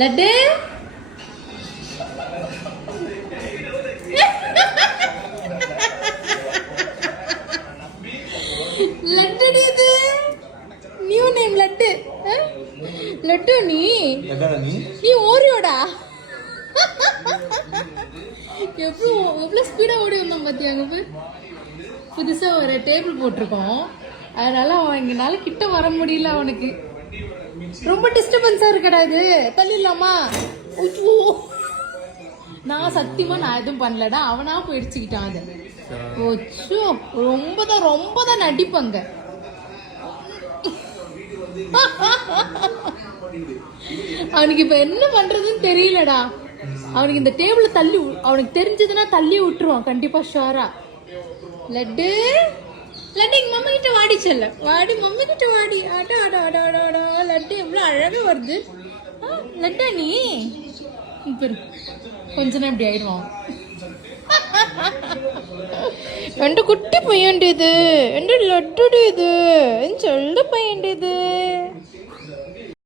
லட்டு லட்டு இது new name laddu. Laddu நீ ஓரியோடா. எவ்வளவு ஸ்பீடா ஓடி வந்தோம் பாத்தியாங்க. புதுசா ஒரு டேபிள் போட்டிருக்கோம், அதனால அவன் எங்கனால கிட்ட வர முடியல. அவனுக்கு ரொம்ப டிஸ்டர்பன்ஸா இருக்கடா. இது தள்ளிடலாமா? நான் சத்தியமா நான் எதுவும் பண்ணலடா, அவனா போயிடுச்சுக்கிட்டான். அது ரொம்ப தான் நடிப்பாங்க. அவனுக்கு இப்ப என்ன பண்றதுன்னு தெரியலடா. அவனுக்கு இந்த டேபிள தள்ளி, அவனுக்கு தெரிஞ்சதுன்னா தள்ளி விட்டுருவான் கண்டிப்பா ஷோரா. லட்டு லட்டு எங்க மம்மி கிட்ட வாடி செல்ல, வாடி மம்மி கிட்ட வாடி. ஆடா ஆடா ஆடா ஆடா. லட்டு எவ்வளவு அழகா வருது. லட்டா நீ கொஞ்ச நேரம் இப்படி ஆயிடுவான். எந்த குட்டி பையன் இது, எந்த லட்டு இது, சொல்ல பையன் இது.